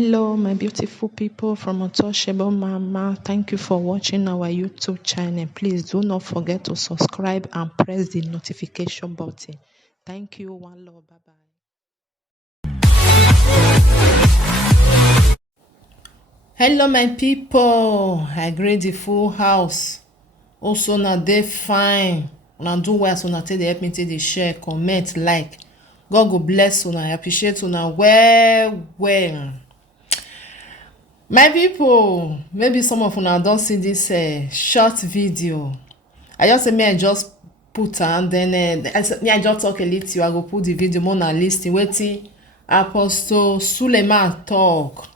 Hello, my beautiful people from Untouchable Mama. Thank you for watching our YouTube channel. Please do not forget to subscribe and press the notification button. Thank you. One love. Bye bye. Hello my people, I greet the full house. Also na dey fine. Una do well, so una take dey help me take dey share, comment, like. God go bless una. I appreciate una well. My people, maybe some of una don see this short video. I just say me I just put am, then I just talk a little. I go put the video more na lis ten wetin Apostle Suleiman talk.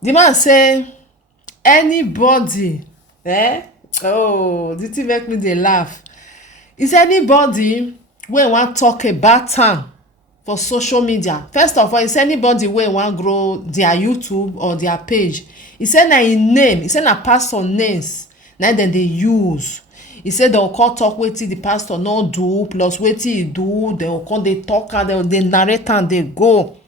The man say anybody the thing make me dey laugh. Is anybody wey wan talk about am for social media? First of all, is anybody wey wan grow their YouTube or their page? He say na im name, he say na pastor names na dem dey use. He say dem go come talk wetin the pastor no do plus wetin he do. Dem go come dey talk am, dem dey narrate am dey go.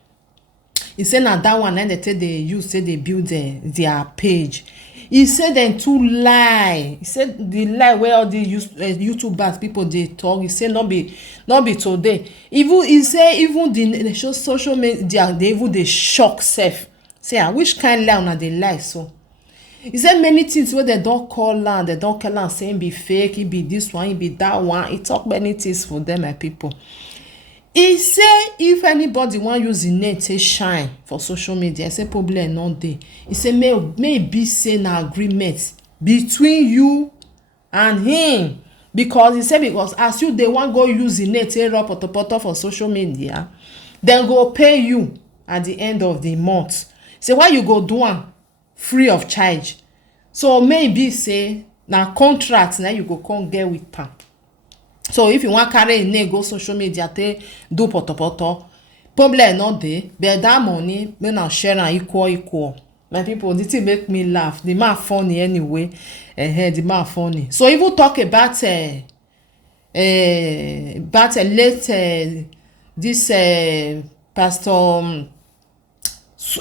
He say na that one na dem take dey use take dey build their page. He say dem too lie. He say the lie wey all the YouTubers people dey talk, he say no be today. Even he say even the social media dey even dey shock sef. Say which kind lie una dey lie so? He say many things wey dem don call am, dem don call am say im be fake, e be this one, e be that one. He talk many things for them, my people. He say if anybody wan use im name take shine for social media, he say problem no dey. He say may e be say na agreement between you and him, because he say because as you dey wan go use im name take rub potopoto for social media, dem go pay you at the end of the month. Say why you go do am free of charge? So may e be say na contract na you go come get with am. So if you wan carry im name go social media take do potopoto, problem no dey, but that money make una share am equal. My people, the thing make me laugh. The man funny anyway. The man funny. So even talk about late this pastor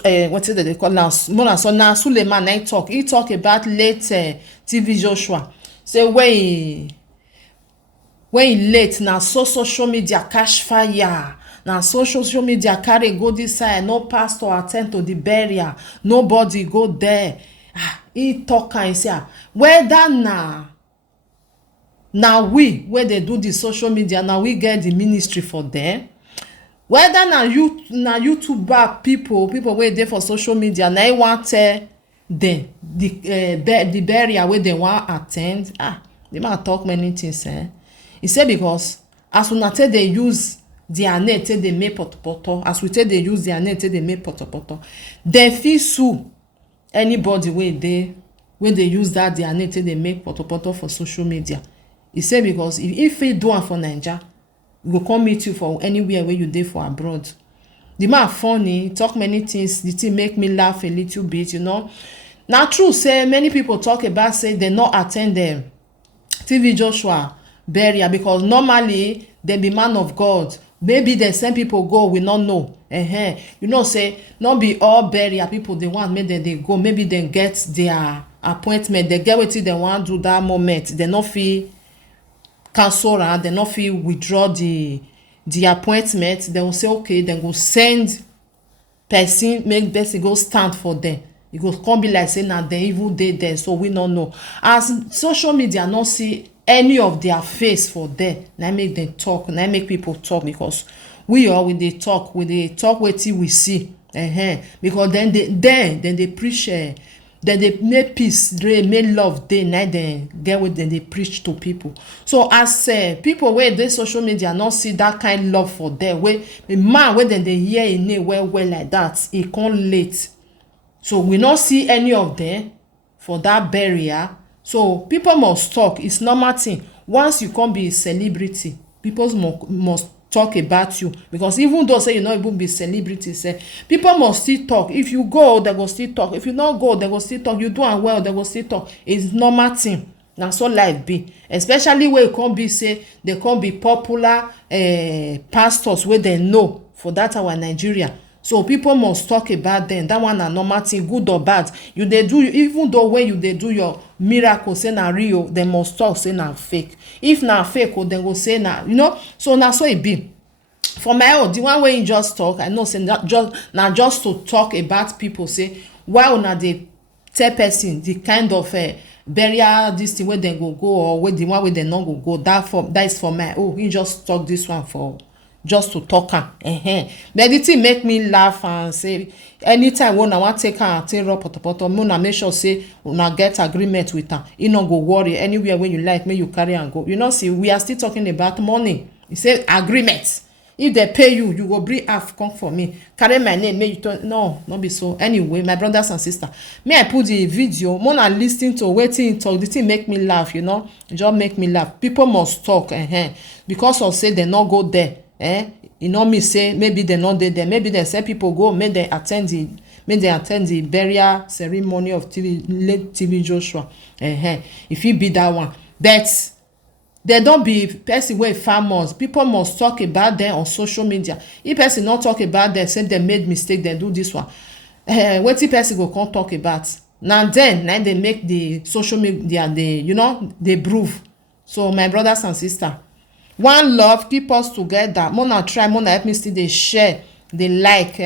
what is it they call now? Mona so now Suleiman I talk. He talk about late TV Joshua. Say when he late na so social media catch fire. Na so social media carry go this side. No pastor attend to the burial. Nobody go there. He talk and say whether na we wey dey do the social media, na we get the ministry for them. Whether na YouTuber people wey dey for social media, na e wan tell dem the burial wey dem wan attend. The man talk many things. He say because as una take dey use their name take dey make potopoto, as we take dey use their name take dey make potopoto, dem fit sue anybody wey dey use that their name take dey make potopoto for social media. He say because if fit do am for Naija, go come meet you for anywhere wey you dey for abroad. The man funny, talk many things. The thing make me laugh a little bit, na true say many people talk about say dem no attend them TV Joshua burial because normally dem be man of God. Maybe dem send people go, we no know. Say no be all burial people dey want make dem dey go. Maybe dem get their appointment, dem get wetin dem wan do that moment. Dem no fit cancel am, dem no fit withdraw the appointment. Dem go say okay, dem go send person, make person go stand for them. E go come be like say na dem even dey there, so we no know. As social media no see any of their face for there, na make dem talk, na make people talk, because we dey talk wetin we see. Because then they preach, then they make peace, they make love dey, na dem get what they preach to people. So as people wey dey social media not see that kind love for them, wey a man wey dem dey hear im name well like that, e come late. So we not see any of them for that burial. So people must talk. It's normal thing. Once you come be a celebrity, people must talk about you, because even though say you not even be celebrity, say people must still talk. If you go, they go still talk. If you not go, they go still talk. You do am well, they go still talk. It's normal thing. Na so life be. Especially where you come be say they come be popular pastors where they know for that our Nigeria. So people must talk about them. That one na normal thing, good or bad. You dey do, even though when you dey do your miracle say na real, dem must talk say na fake. If na fake, dem go say na, you know. So na so e be. For my own, the one wey you just talk, I know say just to talk about people, say why una dey tell person the kind of burial this thing wey dem go go, or wey the one wey dem no go go. That is for my own. He just talk this one for just to talk am. But the thing make me laugh and say anytime when I wan take am and take rub potopoto, una make sure say una get agreement with am. E no go worry anywhere when you like, make you carry am go. You know, see, we are still talking about money. He say agreement. If they pay you, you go bring half come for me. Carry my name, make you turn. No, not be so. Anyway, my brothers and sisters, may I put the video, more than listening to waiting talk, the thing make me laugh, you know. It just make me laugh. People must talk, because of say they not go there. You know me say maybe they not there. Maybe they say people go, may they attend the burial ceremony of late TV Joshua. If it be that one. But they don't be person wey famous. People must talk about them on social media. If person not talk about them, say they made mistake, they do this one. Wetin person go come talk about? Now then they make the social media, they prove. So my brothers and sisters, one love, keep us together. Mona try, mona help me still dey share, dey like.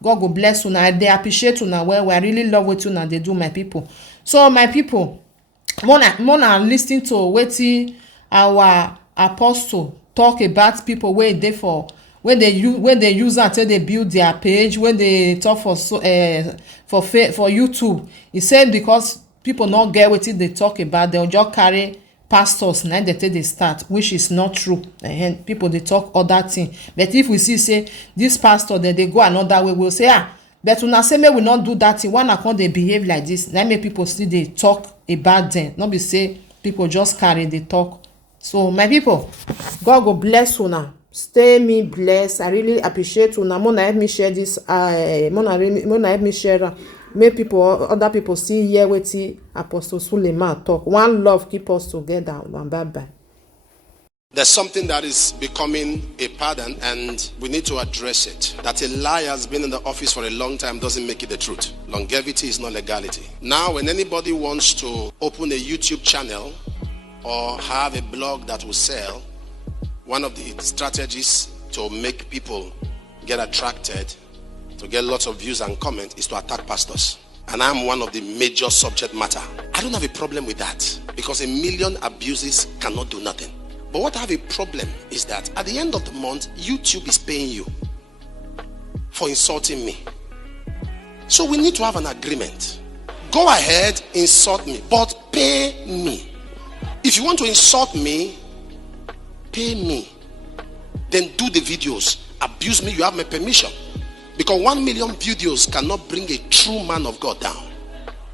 God go bless una. I dey appreciate una well. I really love wetin una dey do, my people. So my people, mona lis ten to wetin our apostle talk about people wey dey for, wey dey use am take dey build their page, wey dey talk for YouTube. He said because people no get wetin dey talk about, dem just carry pastors na dem take dey start, which is not true. People dey talk other thing. But if we see say this pastor dem dey go another way, we'll say but una say make we not do that thing, why na come dey behave like this? Na make people still dey talk about them. No be say people just carry dey talk. So my people, God go bless una. Stay me blessed. I really appreciate una. Mona help me share this. Mona help me share. Make people, other people see hear wetin Apostle Suleiman talk. One love, keep us together. Bye bye. There's something that is becoming a pattern, and we need to address it. That a lie has been in the office for a long time doesn't make it the truth. Longevity is not legality. Now, when anybody wants to open a YouTube channel or have a blog that will sell, one of the strategies to make people get attracted, to get lots of views and comments, is to attack pastors. And I'm one of the major subject matter. I don't have a problem with that, because a million abuses cannot do nothing. But what I have a problem is that at the end of the month, YouTube is paying you for insulting me. So we need to have an agreement. Go ahead, insult me, but pay me. If you want to insult me, pay me. Then do the videos. Abuse me, you have my permission. Because 1 million videos cannot bring a true man of God down.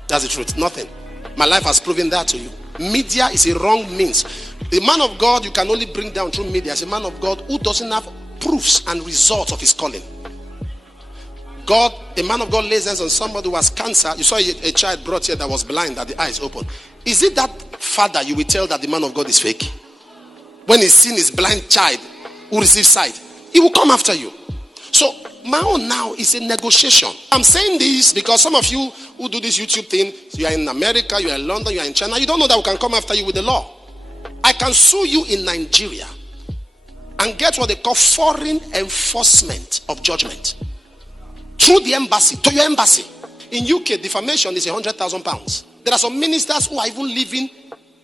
That's the truth. Nothing. My life has proven that to you. Media is a wrong means. The man of God you can only bring down through media is a man of God who doesn't have proofs and results of his calling. A man of God lays hands on somebody who has cancer. You saw a child brought here that was blind, that the eyes open. Is it that father you will tell that the man of God is fake? When he's seen his blind child who receives sight, he will come after you. So my own now is a negotiation. I'm saying this because some of you who do this YouTube thing, you are in America, you are in London, you are in China, you don't know that we can come after you with the law. I can sue you in Nigeria and get what they call foreign enforcement of judgment through the embassy, to your embassy. In UK, defamation is £100,000. There are some ministers who are even living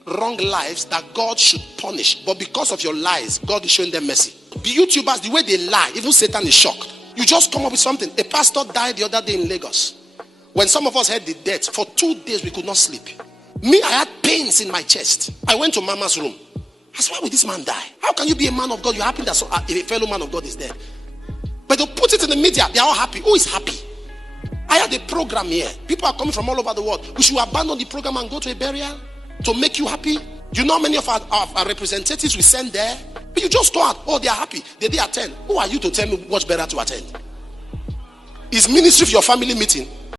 wrong lives that God should punish, but because of your lies, God is showing them mercy. The YouTubers, the way they lie, even Satan is shocked. You just come up with something. A pastor died the other day in Lagos. When some of us heard the death, for 2 days we could not sleep. Me, I had pains in my chest. I went to Mama's room. I said, why would this man die? How can you be a man of God? You're happy that a fellow man of God is dead. But they put it in the media. They are all happy. Who is happy? I had a program here. People are coming from all over the world. We should abandon the program and go to a burial to make you happy. You know many of our representatives we send there. But you just go out. Oh, they are happy. Did they attend? Who are you to tell me what's better to attend? Is ministry for your family meeting?